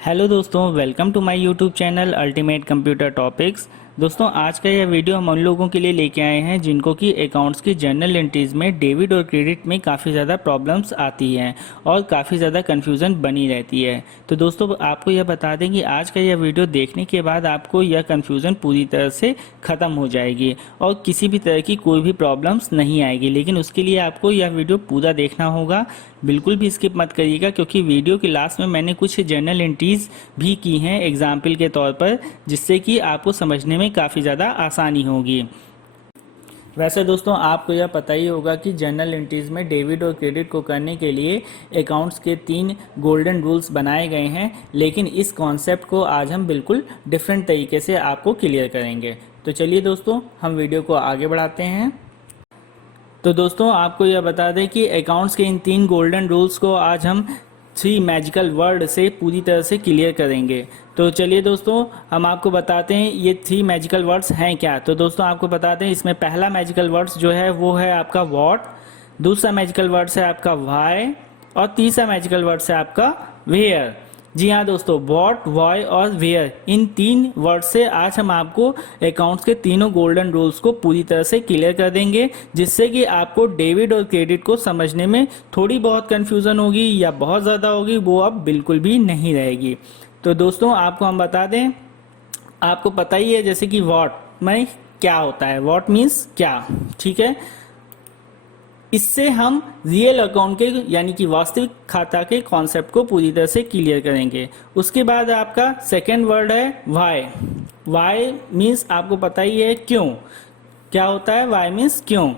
Hello दोस्तों, welcome to my YouTube channel ultimate computer topics. दोस्तों, आज का यह वीडियो हम उन लोगों के लिए लेके आए हैं जिनको कि अकाउंट्स की जर्नल एंट्रीज में डेबिट और क्रेडिट में काफ़ी ज़्यादा प्रॉब्लम्स आती हैं और काफ़ी ज़्यादा कन्फ्यूज़न बनी रहती है। तो दोस्तों, आपको यह बता दें कि आज का यह वीडियो देखने के बाद आपको यह कन्फ्यूज़न पूरी तरह से ख़त्म हो जाएगी और किसी भी तरह की कोई भी प्रॉब्लम्स नहीं आएगी। लेकिन उसके लिए आपको यह वीडियो पूरा देखना होगा, बिल्कुल भी स्किप मत करिएगा, क्योंकि वीडियो के लास्ट में मैंने कुछ जर्नल एंट्रीज भी की हैं एग्जाम्पल के तौर पर, जिससे कि आपको समझने में काफ़ी ज़्यादा आसानी होगी। वैसे दोस्तों, आपको यह पता ही होगा कि जर्नल एंट्रीज में डेबिट और क्रेडिट को करने के लिए अकाउंट्स के 3 गोल्डन रूल्स बनाए गए हैं, लेकिन इस कॉन्सेप्ट को आज हम बिल्कुल डिफरेंट तरीके से आपको क्लियर करेंगे। तो चलिए दोस्तों, हम वीडियो को आगे बढ़ाते हैं। तो दोस्तों, आपको यह बता दें कि अकाउंट्स के इन 3 गोल्डन रूल्स को आज हम 3 मैजिकल वर्ड से पूरी तरह से क्लियर करेंगे। तो चलिए दोस्तों, हम आपको बताते हैं ये 3 मैजिकल वर्ड्स हैं क्या। तो दोस्तों, आपको बताते हैं इसमें पहला मैजिकल वर्ड्स जो है वो है आपका व्हाट, दूसरा मैजिकल वर्ड्स है आपका व्हाई और तीसरा मैजिकल वर्ड्स है आपका वेयर। जी हाँ दोस्तों, व्हाट, व्हाई और वेयर, इन 3 वर्ड से आज हम आपको अकाउंट्स के तीनों गोल्डन रूल्स को पूरी तरह से क्लियर कर देंगे, जिससे कि आपको डेबिट और क्रेडिट को समझने में थोड़ी बहुत कन्फ्यूज़न होगी या बहुत ज़्यादा होगी, वो अब बिल्कुल भी नहीं रहेगी। तो दोस्तों, आपको हम बता दें, आपको पता ही है जैसे कि व्हाट में क्या होता है, व्हाट मीन्स क्या, ठीक है। इससे हम रियल अकाउंट के यानी कि वास्तविक खाता के कॉन्सेप्ट को पूरी तरह से क्लियर करेंगे। उसके बाद आपका सेकंड वर्ड है वाई। वाई मीन्स आपको पता ही है क्यों, क्या होता है वाई मीन्स क्यों,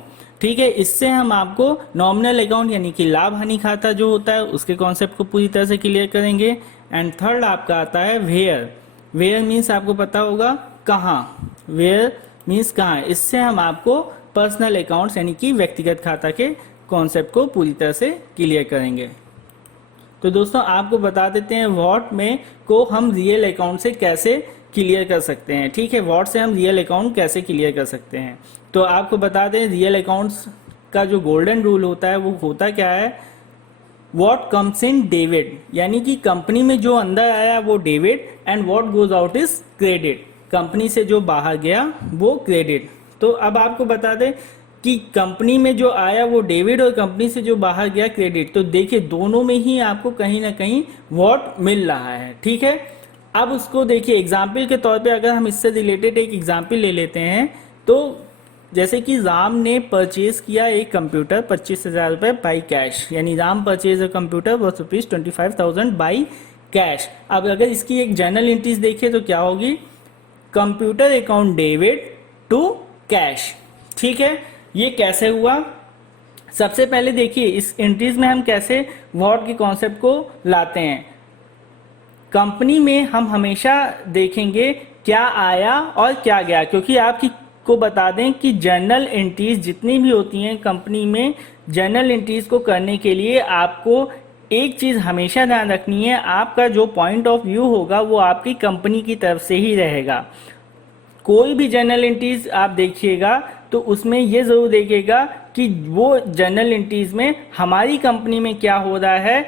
ठीक है। इससे हम आपको नॉमिनल अकाउंट यानी कि लाभ हानि खाता जो होता है उसके कॉन्सेप्ट को पूरी तरह से क्लियर करेंगे। एंड थर्ड आपका आता है वेयर। वेयर मीन्स आपको पता होगा कहाँ, वेयर मीन्स कहाँ, इससे हम आपको पर्सनल अकाउंट्स यानी कि व्यक्तिगत खाता के कॉन्सेप्ट को पूरी तरह से क्लियर करेंगे। तो दोस्तों, आपको बता देते हैं व्हाट में को हम रियल अकाउंट से कैसे क्लियर कर सकते हैं, ठीक है। व्हाट से हम रियल अकाउंट कैसे क्लियर कर सकते हैं, तो आपको बता दें रियल अकाउंट्स का जो गोल्डन रूल होता है वो होता क्या है, व्हाट कम्स इन डेबिट, यानी कि कंपनी में जो अंदर आया वो debit and what goes out is credit, company से जो बाहर गया वो क्रेडिट। तो अब आपको बता दें कि कंपनी में जो आया वो डेबिट और कंपनी से जो बाहर गया क्रेडिट, तो देखिए दोनों में ही आपको कहीं ना कहीं व्हाट मिल रहा है, ठीक है। अब उसको देखिए एग्जाम्पल के तौर पे, अगर हम इससे रिलेटेड एक एग्जाम्पल ले लेते हैं, तो जैसे कि राम ने परचेज किया एक कंप्यूटर 25,000 रुपये बाई कैश, यानी Ram purchase a computer worth ₹25,000 by cash. अब अगर इसकी एक जर्नल एंट्रीज देखिए तो क्या होगी, computer account debit to cash, ठीक है। ये कैसे हुआ, सबसे पहले देखिए इस एंट्रीज में हम कैसे व्हाट के कॉन्सेप्ट को लाते हैं। कंपनी में हम हमेशा देखेंगे क्या आया और क्या गया, क्योंकि आपकी को बता दें कि जर्नल एंट्रीज जितनी भी होती हैं कंपनी में, जर्नल एंट्रीज को करने के लिए आपको एक चीज़ हमेशा ध्यान रखनी है, आपका जो पॉइंट ऑफ व्यू होगा वो आपकी कंपनी की तरफ से ही रहेगा। कोई भी जर्नल एंट्रीज आप देखिएगा तो उसमें ये ज़रूर देखिएगा कि वो जर्नल एंट्रीज में हमारी कंपनी में क्या हो रहा है,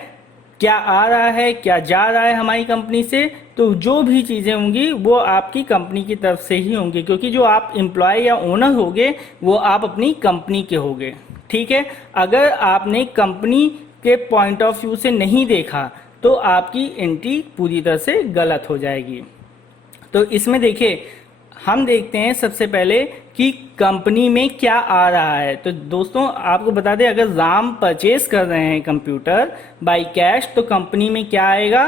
क्या आ रहा है, क्या जा रहा है हमारी कंपनी से, तो जो भी चीज़ें होंगी वो आपकी कंपनी की तरफ से ही होंगी, क्योंकि जो आप एम्प्लॉय या ओनर होगे वो आप अपनी कंपनी के होगे, ठीक है। अगर आपने कंपनी के पॉइंट ऑफ व्यू से नहीं देखा तो आपकी एंट्री पूरी तरह से गलत हो जाएगी। तो इसमें देखिए हम देखते हैं सबसे पहले कि कंपनी में क्या आ रहा है। तो दोस्तों, आपको बता दें अगर राम परचेज कर रहे हैं कंप्यूटर बाय कैश, तो कंपनी में क्या आएगा,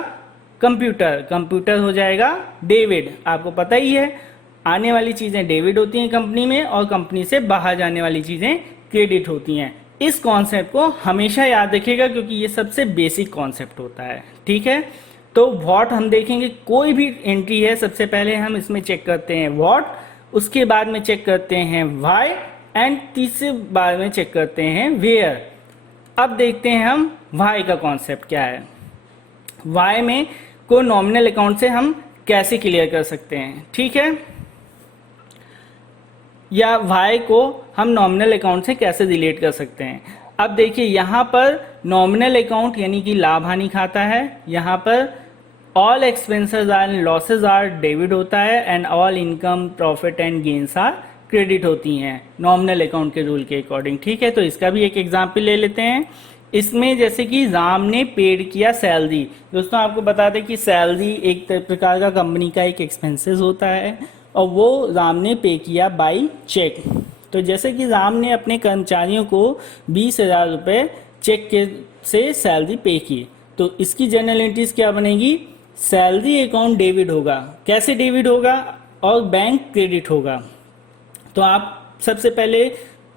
कंप्यूटर, कंप्यूटर हो जाएगा डेबिट। आपको पता ही है आने वाली चीज़ें डेबिट होती हैं कंपनी में और कंपनी से बाहर जाने वाली चीज़ें क्रेडिट होती हैं। इस कॉन्सेप्ट को हमेशा याद रखिएगा क्योंकि ये सबसे बेसिक कॉन्सेप्ट होता है, ठीक है। तो व्हाट हम देखेंगे, कोई भी एंट्री है सबसे पहले हम इसमें चेक करते हैं व्हाट, उसके बाद में चेक करते हैं व्हाई एंड तीसरे बार में चेक करते हैं वेयर। अब देखते हैं हम व्हाई का कॉन्सेप्ट क्या है। व्हाई में को नॉमिनल अकाउंट से हम कैसे क्लियर कर सकते हैं, ठीक है, या व्हाई को हम नॉमिनल अकाउंट से कैसे रिलेट कर सकते हैं। अब देखिए यहाँ पर नॉमिनल अकाउंट यानी कि लाभ हानि खाता है, यहाँ पर all expenses are and losses are debit होता है and all income profit and gains are credit होती हैं नॉमिनल अकाउंट के रूल के अकॉर्डिंग। ठीक है, तो इसका भी एक एग्जाम्पल ले लेते हैं। इसमें जैसे कि राम ने पेड किया सैलरी। दोस्तों आपको बता दें कि सैलरी एक प्रकार का कंपनी का एक एक्सपेंसेस होता है और वो राम ने पे किया बाय चेक। तो जैसे कि राम ने अपने कर्मचारियों को 20,000 रुपये चेक के से सैलरी पे की, तो इसकी जर्नल एंट्रीज क्या बनेगी? सैलरी अकाउंट डेबिट होगा। कैसे डेबिट होगा? और बैंक क्रेडिट होगा। तो आप सबसे पहले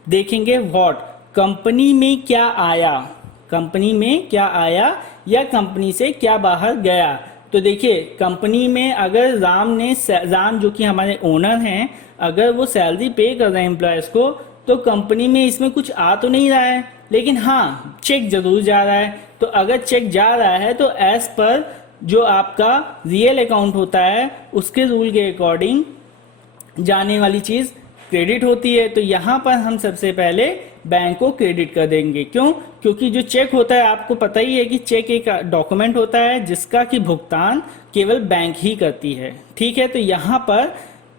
देखेंगे व्हाट, कंपनी में क्या आया, कंपनी में क्या आया या कंपनी से क्या बाहर गया। तो देखिए कंपनी में अगर राम जो कि हमारे ओनर हैं, अगर वो सैलरी पे कर रहे हैं एम्प्लॉयज़ को, तो कंपनी में इसमें कुछ आ तो नहीं रहा है, लेकिन हाँ चेक जरूर जा रहा है। तो अगर चेक जा रहा है तो एज पर जो आपका रियल अकाउंट होता है उसके रूल के अकॉर्डिंग जाने वाली चीज़ क्रेडिट होती है। तो यहाँ पर हम सबसे पहले बैंक को क्रेडिट कर देंगे। क्यों? क्योंकि जो चेक होता है, आपको पता ही है कि चेक एक डॉक्यूमेंट होता है जिसका कि भुगतान केवल बैंक ही करती है। ठीक है, तो यहाँ पर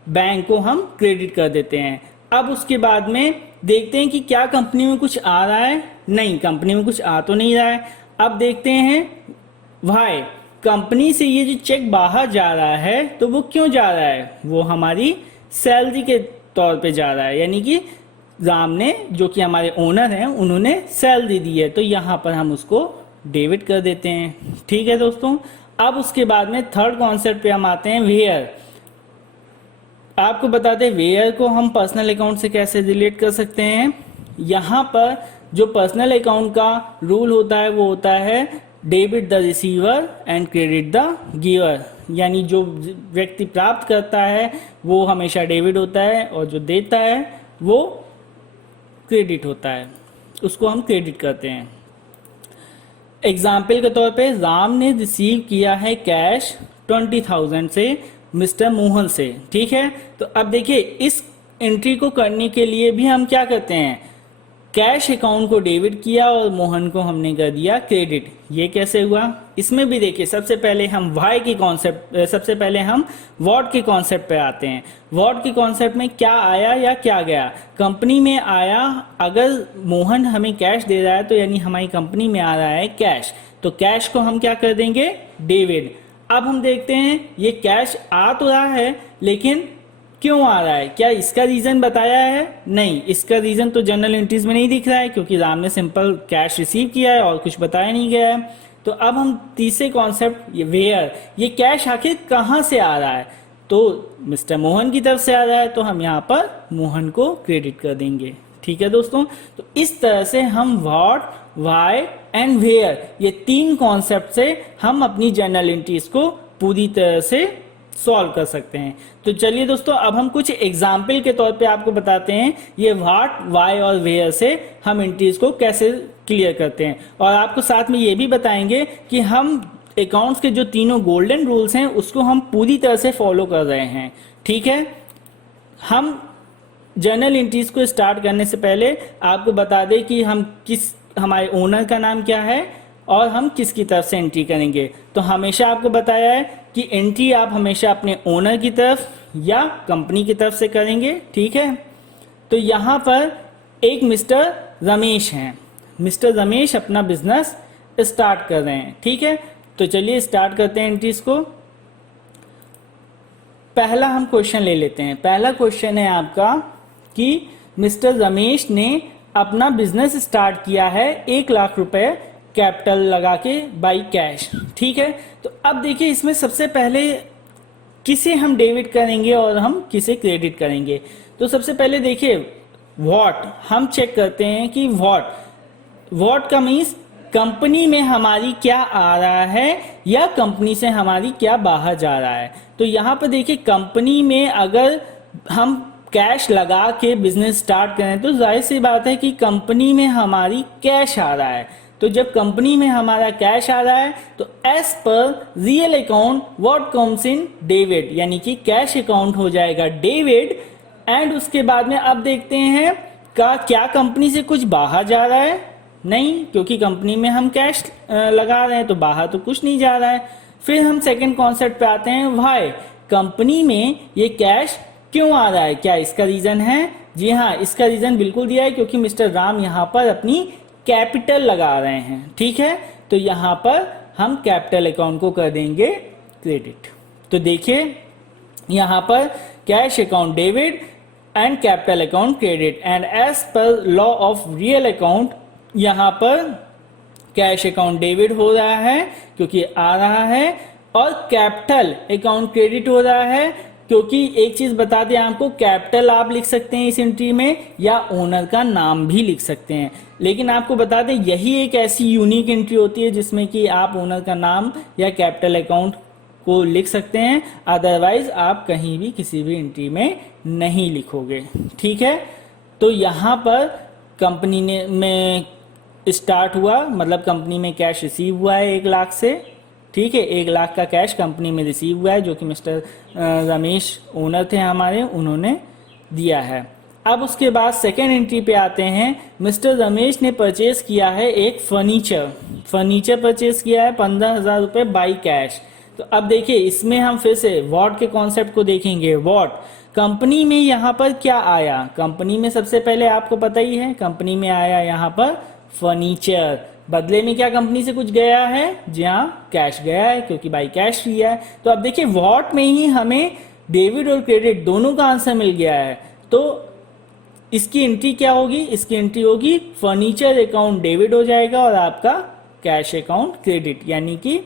बैंक को हम क्रेडिट कर देते हैं। अब उसके बाद में देखते हैं कि क्या कंपनी में कुछ आ रहा है। नहीं, कंपनी में कुछ आ तो नहीं रहा है। अब देखते हैं वाई, कंपनी से ये जो चेक बाहर जा रहा है तो वो क्यों जा रहा है? वो हमारी सैलरी के तौर पे जा रहा है, यानी कि राम ने जो कि हमारे ओनर हैं उन्होंने सैलरी दी है, तो यहाँ पर हम उसको डेबिट कर देते हैं। ठीक है दोस्तों, अब उसके बाद में थर्ड कॉन्सेप्ट पे हम आते हैं, वेयर। आपको बता दें वेयर को हम पर्सनल अकाउंट से कैसे रिलेट कर सकते हैं। यहाँ पर जो पर्सनल अकाउंट का रूल होता है वो होता है debit the receiver and credit the giver, यानी जो व्यक्ति प्राप्त करता है वो हमेशा डेबिट होता है और जो देता है वो क्रेडिट होता है, उसको हम क्रेडिट करते हैं। एग्जाम्पल के तौर पे राम ने रिसीव किया है कैश 20,000 से मिस्टर मोहन से। ठीक है, तो अब देखिए इस एंट्री को करने के लिए भी हम क्या करते हैं, कैश अकाउंट को डेबिट किया और मोहन को हमने कर दिया क्रेडिट। ये कैसे हुआ? इसमें भी देखिए सबसे पहले हम व्हाट के कॉन्सेप्ट पे आते हैं। व्हाट के कॉन्सेप्ट में क्या आया या क्या गया? कंपनी में आया, अगर मोहन हमें कैश दे रहा है तो यानी हमारी कंपनी में आ रहा है कैश, तो कैश को हम क्या कर देंगे? डेबिट। अब हम देखते हैं ये कैश आ तो रहा है लेकिन क्यों आ रहा है? क्या इसका रीजन बताया है? नहीं, इसका रीजन तो जर्नल एंट्रीज में नहीं दिख रहा है क्योंकि राम ने सिंपल कैश रिसीव किया है और कुछ बताया नहीं गया है। तो अब हम तीसरे कॉन्सेप्ट वेयर, ये कैश आखिर कहाँ से आ रहा है? तो मिस्टर मोहन की तरफ से आ रहा है, तो हम यहाँ पर मोहन को क्रेडिट कर देंगे। ठीक है दोस्तों, तो इस तरह से हम व्हाट, व्हाई एंड वेयर, ये तीन कॉन्सेप्ट से हम अपनी जर्नल एंट्रीज को पूरी तरह से सॉल्व कर सकते हैं। तो चलिए दोस्तों, अब हम कुछ एग्जाम्पल के तौर पे आपको बताते हैं ये व्हाट, व्हाई और वेयर से हम एंट्रीज को कैसे क्लियर करते हैं, और आपको साथ में ये भी बताएंगे कि हम अकाउंट्स के जो तीनों गोल्डन रूल्स हैं उसको हम पूरी तरह से फॉलो कर रहे हैं। ठीक है, हम जर्नल एंट्रीज को स्टार्ट करने से पहले आपको बता दें कि हमारे ओनर का नाम क्या है और हम किसकी तरफ से एंट्री करेंगे। तो हमेशा आपको बताया है कि एंट्री आप हमेशा अपने ओनर की तरफ या कंपनी की तरफ से करेंगे। ठीक है, तो यहाँ पर एक मिस्टर रमेश हैं। मिस्टर रमेश अपना बिजनेस स्टार्ट कर रहे हैं। ठीक है, तो चलिए स्टार्ट करते हैं एंट्रीज को। पहला हम क्वेश्चन ले लेते हैं। पहला क्वेश्चन है आपका कि मिस्टर रमेश ने अपना बिजनेस स्टार्ट किया है 1 लाख रुपए कैपिटल लगा के बाई कैश। ठीक है, तो अब देखिए इसमें सबसे पहले किसे हम डेबिट करेंगे और हम किसे क्रेडिट करेंगे। तो सबसे पहले देखिए व्हाट, हम चेक करते हैं कि व्हाट का मीन्स कंपनी में हमारी क्या आ रहा है या कंपनी से हमारी क्या बाहर जा रहा है। तो यहाँ पर देखिए कंपनी में अगर हम कैश लगा के बिजनेस स्टार्ट करें तो जाहिर सी बात है कि कंपनी में हमारी कैश आ रहा है। तो जब कंपनी में हमारा कैश आ रहा है तो as per real account what comes in debit, यानी कि कैश अकाउंट हो जाएगा डेबिट। एंड उसके बाद में अब देखते हैं क्या कंपनी से कुछ बाहर जा रहा है? नहीं, क्योंकि कंपनी में हम कैश लगा रहे हैं तो बाहर तो कुछ नहीं जा रहा है। फिर हम सेकंड कॉन्सेप्ट पे आते हैं, व्हाई कंपनी में ये कैश क्यों आ रहा है, क्या इसका रीजन है? जी हाँ, इसका रीजन बिल्कुल दिया है, क्योंकि मिस्टर राम यहाँ पर अपनी कैपिटल लगा रहे हैं। ठीक है, तो यहाँ पर हम कैपिटल अकाउंट को कर देंगे क्रेडिट। तो देखिए यहाँ पर cash account debit and capital account credit, and as per law of real account यहाँ पर कैश अकाउंट डेबिट हो रहा है क्योंकि आ रहा है, और कैपिटल अकाउंट क्रेडिट हो रहा है क्योंकि एक चीज बता दें आपको, कैपिटल आप लिख सकते हैं इस एंट्री में या ओनर का नाम भी लिख सकते हैं, लेकिन आपको बता दें यही एक ऐसी यूनिक एंट्री होती है जिसमें कि आप ओनर का नाम या कैपिटल अकाउंट को लिख सकते हैं, अदरवाइज आप कहीं भी किसी भी एंट्री में नहीं लिखोगे। ठीक है, तो यहाँ पर कंपनी ने में स्टार्ट हुआ, मतलब कंपनी में कैश रिसीव हुआ है 1 लाख से। ठीक है, 1 लाख का कैश कंपनी में रिसीव हुआ है जो कि मिस्टर रमेश ओनर थे हमारे, उन्होंने दिया है। अब उसके बाद सेकेंड एंट्री पे आते हैं, मिस्टर रमेश ने परचेज किया है एक फर्नीचर परचेज किया है 15,000 रुपये बाई कैश। तो अब देखिए इसमें हम फिर से वॉट के कॉन्सेप्ट को देखेंगे। वॉट कंपनी में यहाँ पर क्या आया, कंपनी में सबसे पहले आपको पता ही है कंपनी में आया यहाँ पर फर्नीचर, बदले में क्या कंपनी से कुछ गया है, जी हाँ कैश गया है क्योंकि बाई कैश लिया है। तो अब देखिए वॉट में ही हमें डेबिट और क्रेडिट दोनों का आंसर मिल गया है, तो इसकी एंट्री क्या होगी, इसकी एंट्री होगी फर्नीचर अकाउंट डेबिट हो जाएगा और आपका कैश अकाउंट क्रेडिट, यानी कि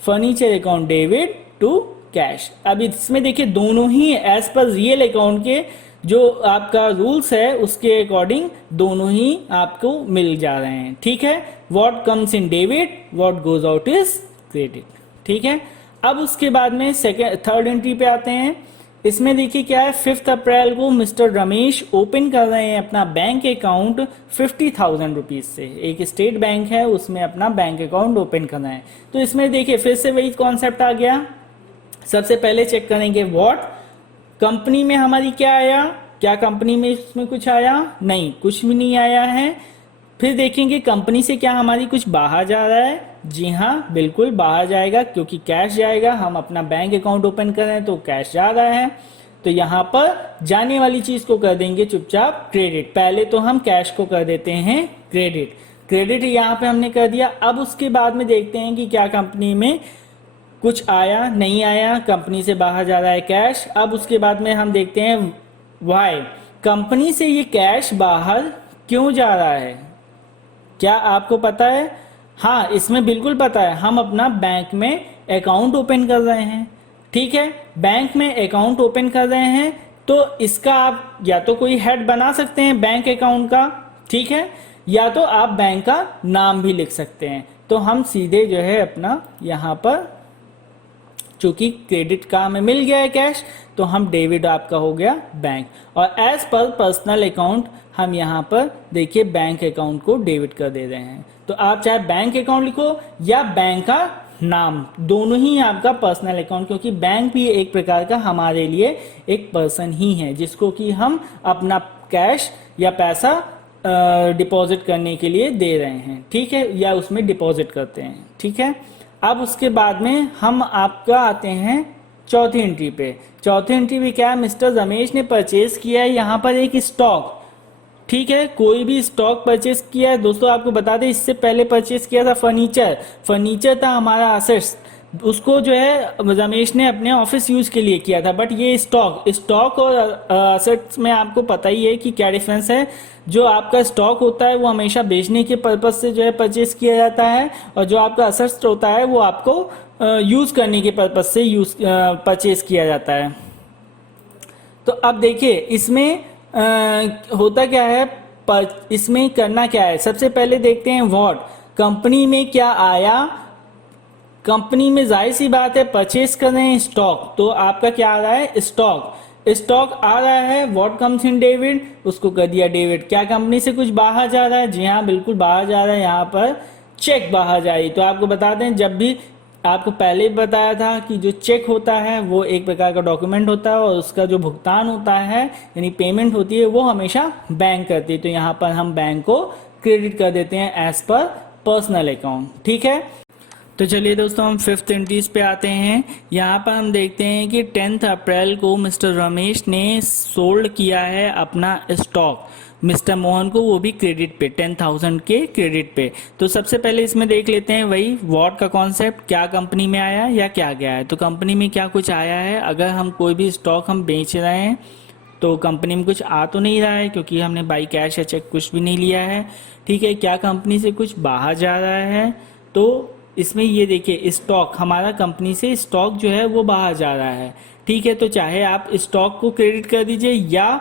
furniture account debit to cash. अब इसमें देखिए दोनों ही एज पर रियल अकाउंट के जो आपका रूल्स है उसके अकॉर्डिंग दोनों ही आपको मिल जा रहे हैं। ठीक है, what comes in debit, what goes out is credit. ठीक है, अब उसके बाद में थर्ड एंट्री पे आते हैं। इसमें देखिए क्या है, 5 अप्रैल को मिस्टर रमेश ओपन कर रहे हैं अपना बैंक अकाउंट 50,000 रुपीज से, एक स्टेट बैंक है उसमें अपना बैंक अकाउंट ओपन करना है। तो इसमें देखिए फिर से वही कॉन्सेप्ट आ गया, सबसे पहले चेक करेंगे व्हाट कंपनी में हमारी क्या आया, क्या कंपनी में इसमें कुछ आया, नहीं कुछ भी नहीं आया है। फिर देखेंगे कंपनी से क्या हमारी कुछ बाहर जा रहा है, जी हाँ बिल्कुल बाहर जाएगा क्योंकि कैश जाएगा, हम अपना बैंक अकाउंट ओपन कर रहे हैं तो कैश जा रहा है। तो यहाँ पर जाने वाली चीज को कर देंगे चुपचाप क्रेडिट। पहले तो हम कैश को कर देते हैं क्रेडिट, क्रेडिट यहाँ पे हमने कर दिया। अब उसके बाद में देखते हैं कि क्या कंपनी में कुछ आया, नहीं आया, कंपनी से बाहर जा रहा है कैश। अब उसके बाद में हम देखते हैं व्हाई कंपनी से ये कैश बाहर क्यों जा रहा है, क्या आपको पता है? हाँ इसमें बिल्कुल पता है, हम अपना बैंक में अकाउंट ओपन कर रहे हैं। ठीक है, बैंक में अकाउंट ओपन कर रहे हैं तो इसका आप या तो कोई हेड बना सकते हैं बैंक अकाउंट का, ठीक है, या तो आप बैंक का नाम भी लिख सकते हैं। तो हम सीधे जो है अपना यहाँ पर चूंकि क्रेडिट का हमें मिल गया है कैश, तो हम डेबिट आपका हो गया बैंक, और एज पर पर्सनल अकाउंट हम यहाँ पर देखिए बैंक अकाउंट को डेबिट कर दे रहे हैं। तो आप चाहे बैंक अकाउंट लिखो या बैंक का नाम, दोनों ही आपका पर्सनल अकाउंट, क्योंकि बैंक भी एक प्रकार का हमारे लिए एक पर्सन ही है जिसको कि हम अपना कैश या पैसा डिपॉजिट करने के लिए दे रहे हैं। ठीक है, या उसमें डिपॉजिट करते हैं। ठीक है, अब उसके बाद में हम आपका आते हैं चौथी एंट्री पे। चौथी एंट्री में क्या है, मिस्टर रमेश ने परचेज किया है यहाँ पर एक स्टॉक। ठीक है, कोई भी स्टॉक परचेज किया है। दोस्तों आपको बता दें इससे पहले परचेज किया था फर्नीचर था हमारा असेट्स, उसको जो है रमेश ने अपने ऑफिस यूज के लिए किया था। बट ये स्टॉक और असेट्स में आपको पता ही है कि क्या डिफरेंस है। जो आपका स्टॉक होता है वो हमेशा बेचने के पर्पज से जो है परचेज किया जाता है, और जो आपका असेट्स होता है वो आपको यूज करने के पर्पज से परचेज किया जाता है। तो अब देखिए इसमें होता क्या है, इसमें करना क्या है, सबसे पहले देखते हैं व्हाट कंपनी में क्या आया। कंपनी में जाहिर सी बात है परचेज कर रहे हैं स्टॉक, तो आपका क्या आ रहा है, स्टॉक आ रहा है। व्हाट कम्स इन डेबिट, उसको कर दिया डेबिट। क्या कंपनी से कुछ बाहर जा रहा है, जी हाँ बिल्कुल बाहर जा रहा है, यहाँ पर चेक बाहर जा रही। तो आपको बता दें, जब भी आपको पहले भी बताया था कि जो चेक होता है वो एक प्रकार का डॉक्यूमेंट होता है, और उसका जो भुगतान होता है यानी पेमेंट होती है वो हमेशा बैंक करती है। तो यहाँ पर हम बैंक को क्रेडिट कर देते हैं एज पर पर्सनल अकाउंट। ठीक है, तो चलिए दोस्तों हम 5th एंट्रीज पे आते हैं। यहाँ पर हम देखते हैं कि 10 अप्रैल को मिस्टर रमेश ने सोल्ड किया है अपना स्टॉक मिस्टर मोहन को, वो भी क्रेडिट पे 10,000 के क्रेडिट पे। तो सबसे पहले इसमें देख लेते हैं वही वॉट का कॉन्सेप्ट, क्या कंपनी में आया या क्या गया है। तो कंपनी में क्या कुछ आया है, अगर हम कोई भी स्टॉक हम बेच रहे हैं तो कंपनी में कुछ आ तो नहीं रहा है क्योंकि हमने बाई कैश या चेक कुछ भी नहीं लिया है। ठीक है, क्या कंपनी से कुछ बाहर जा रहा है, तो इसमें ये देखिए स्टॉक, हमारा कंपनी से स्टॉक जो है वो बाहर जा रहा है। ठीक है, तो चाहे आप स्टॉक को क्रेडिट कर दीजिए या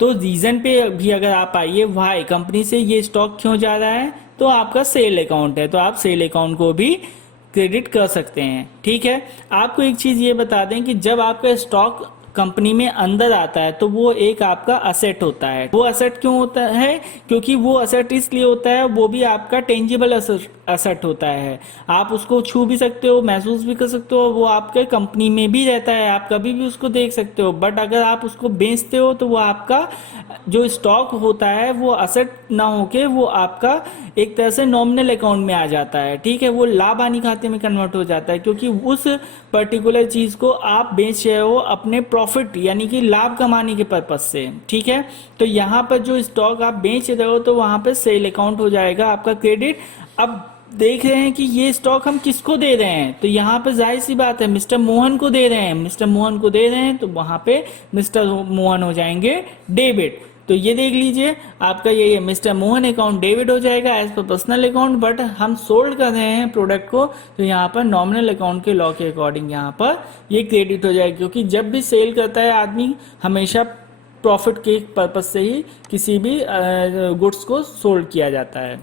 तो रीजन पे भी अगर आप आइए वाई कंपनी से ये स्टॉक क्यों जा रहा है, तो आपका सेल अकाउंट है तो आप सेल अकाउंट को भी क्रेडिट कर सकते हैं। ठीक है, आपको एक चीज़ ये बता दें कि जब आपका स्टॉक कंपनी में अंदर आता है तो वो एक आपका असेट होता है। वो असेट क्यों होता है, क्योंकि वो असेट इसलिए होता है, वो भी आपका टेंजिबल असेट होता है। आप उसको छू भी सकते हो, महसूस भी कर सकते हो, वो आपके कंपनी में भी रहता है, आप कभी भी उसको देख सकते हो। बट अगर आप उसको बेचते हो तो वो आपका जो स्टॉक होता है वो असेट ना होके वो आपका एक तरह से नॉमिनल अकाउंट में आ जाता है। ठीक है, वो लाभ हानि खाते में कन्वर्ट हो जाता है क्योंकि उस पर्टिकुलर चीज को आप बेच रहे हो अपने प्रॉफिट यानी कि लाभ कमाने के पर्पज से। ठीक है, तो यहाँ पर जो स्टॉक आप बेच रहे हो तो वहां पर सेल अकाउंट हो जाएगा आपका क्रेडिट। अब देख रहे हैं कि ये स्टॉक हम किसको दे रहे हैं, तो यहाँ पर जाहिर सी बात है मिस्टर मोहन को दे रहे हैं, मिस्टर मोहन को दे रहे हैं तो वहां पे मिस्टर मोहन हो जाएंगे डेबिट। तो ये देख लीजिए आपका ये है मिस्टर मोहन अकाउंट डेबिट हो जाएगा as per personal account, but हम सोल्ड कर रहे हैं प्रोडक्ट को तो यहाँ पर नॉमिनल अकाउंट के लॉ के अकॉर्डिंग यहाँ पर ये क्रेडिट हो जाएगा, क्योंकि जब भी सेल करता है आदमी हमेशा प्रॉफिट के पर्पज से ही किसी भी गुड्स को सोल्ड किया जाता है।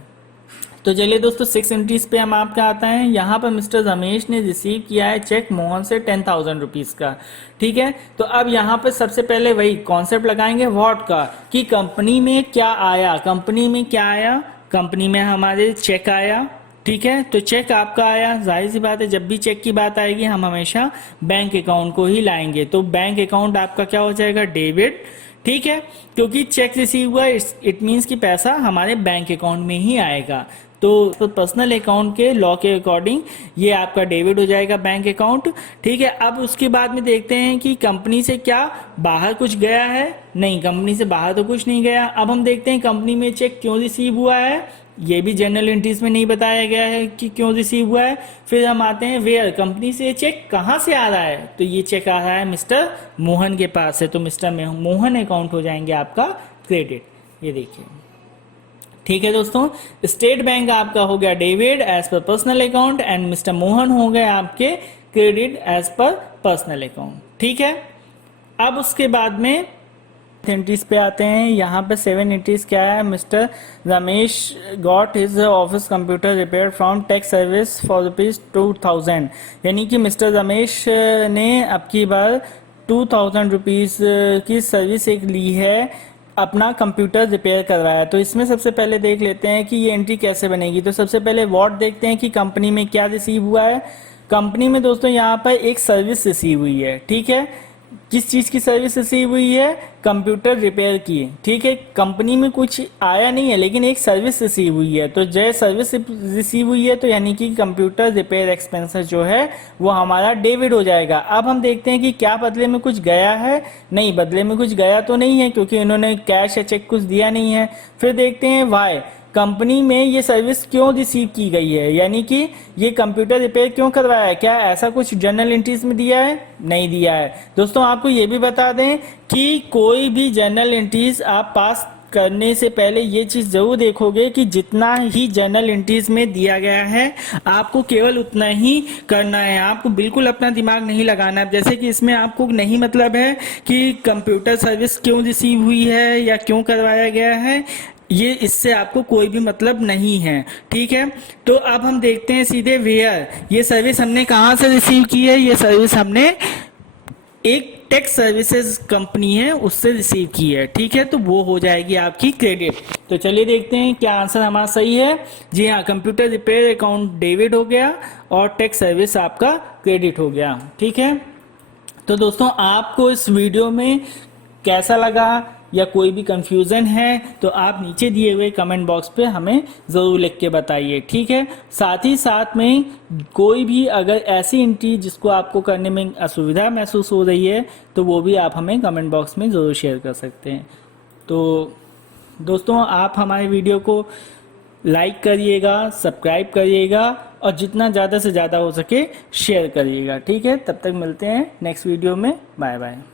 तो चलिए दोस्तों 6 एंट्रीज पे हम आपका आता है। यहाँ पर मिस्टर रमेश ने रिसीव किया है चेक मोहन से 10,000 रुपीज़ का। ठीक है, तो अब यहाँ पर सबसे पहले वही कॉन्सेप्ट लगाएंगे व्हाट का, कि कंपनी में क्या आया, कंपनी में क्या आया, कंपनी में हमारे चेक आया। ठीक है, तो चेक आपका आया, जाहिर सी बात है जब भी चेक की बात आएगी हम हमेशा बैंक अकाउंट को ही लाएंगे, तो बैंक अकाउंट आपका क्या हो जाएगा, डेबिट। ठीक है, क्योंकि चेक रिसीव हुआ इट मीन्स कि पैसा हमारे बैंक अकाउंट में ही आएगा। तो पर्सनल अकाउंट के लॉ के अकॉर्डिंग ये आपका डेबिट हो जाएगा बैंक अकाउंट। ठीक है, अब उसके बाद में देखते हैं कि कंपनी से क्या बाहर कुछ गया है, नहीं कंपनी से बाहर तो कुछ नहीं गया। अब हम देखते हैं कंपनी में चेक क्यों रिसीव हुआ है, ये भी जनरल एंट्रीज में नहीं बताया गया है कि क्यों रिसीव हुआ है। फिर हम आते हैं वेयर, कंपनी से चेक कहाँ से आ रहा है, तो ये चेक आ रहा है मिस्टर मोहन के पास से, तो मिस्टर मोहन अकाउंट हो जाएंगे आपका क्रेडिट। ये देखिए, ठीक है दोस्तों, स्टेट बैंक आपका हो गया debit as per personal account and mister Mohan हो गए आपके credit as per personal account. ठीक है, अब उसके बाद में एंट्रीज पे आते हैं। यहाँ पे 7 एंट्रीज क्या है, mister Ramesh got his office computer repair from tech service for ₹2000, यानी कि मिस्टर रमेश ने अब की बार 2000 रुपीज़ की सर्विस एक ली है, अपना कंप्यूटर रिपेयर करवाया। तो इसमें सबसे पहले देख लेते हैं कि ये एंट्री कैसे बनेगी। तो सबसे पहले व्हाट देखते हैं कि कंपनी में क्या रिसीव हुआ है। कंपनी में दोस्तों यहाँ पर एक सर्विस रिसीव हुई है। ठीक है, किस चीज़ की सर्विस रिसीव हुई है, कंप्यूटर रिपेयर की। ठीक है, कंपनी में कुछ आया नहीं है लेकिन एक सर्विस रिसीव हुई है, तो जय सर्विस रिसीव हुई है तो यानी कि कंप्यूटर रिपेयर एक्सपेंसेस जो है वो हमारा डेबिट हो जाएगा। अब हम देखते हैं कि क्या बदले में कुछ गया है, नहीं बदले में कुछ गया तो नहीं है क्योंकि इन्होंने कैश या चेक कुछ दिया नहीं है। फिर देखते हैं वाई, कंपनी में ये सर्विस क्यों रिसीव की गई है, यानी कि ये कंप्यूटर रिपेयर क्यों करवाया है, क्या ऐसा कुछ जर्नल एंट्रीज में दिया है, नहीं दिया है। दोस्तों आपको ये भी बता दें कि कोई भी जर्नल एंट्रीज आप पास करने से पहले ये चीज जरूर देखोगे कि जितना ही जर्नल एंट्रीज में दिया गया है आपको केवल उतना ही करना है, आपको बिल्कुल अपना दिमाग नहीं लगाना है। जैसे कि इसमें आपको नहीं मतलब है कि कंप्यूटर सर्विस क्यों रिसीव हुई है या क्यों करवाया गया है, ये इससे आपको कोई भी मतलब नहीं है। ठीक है, तो अब हम देखते हैं सीधे वेयर, ये सर्विस हमने कहाँ से रिसीव की है, ये सर्विस हमने एक टेक सर्विसेज कंपनी है उससे रिसीव की है। ठीक है, तो वो हो जाएगी आपकी क्रेडिट। तो चलिए देखते हैं क्या आंसर हमारा सही है। जी हाँ, कंप्यूटर रिपेयर अकाउंट डेबिट हो गया और टेक सर्विस आपका क्रेडिट हो गया। ठीक है, तो दोस्तों आपको इस वीडियो में कैसा लगा, या कोई भी कंफ्यूजन है तो आप नीचे दिए हुए कमेंट बॉक्स पे हमें ज़रूर लिख के बताइए, ठीक है। साथ ही साथ में कोई भी अगर ऐसी एंट्री जिसको आपको करने में असुविधा महसूस हो रही है तो वो भी आप हमें कमेंट बॉक्स में ज़रूर शेयर कर सकते हैं। तो दोस्तों आप हमारे वीडियो को लाइक करिएगा, सब्सक्राइब करिएगा और जितना ज़्यादा से ज़्यादा हो सके शेयर करिएगा, ठीक है। तब तक मिलते हैं नेक्स्ट वीडियो में। Bye bye.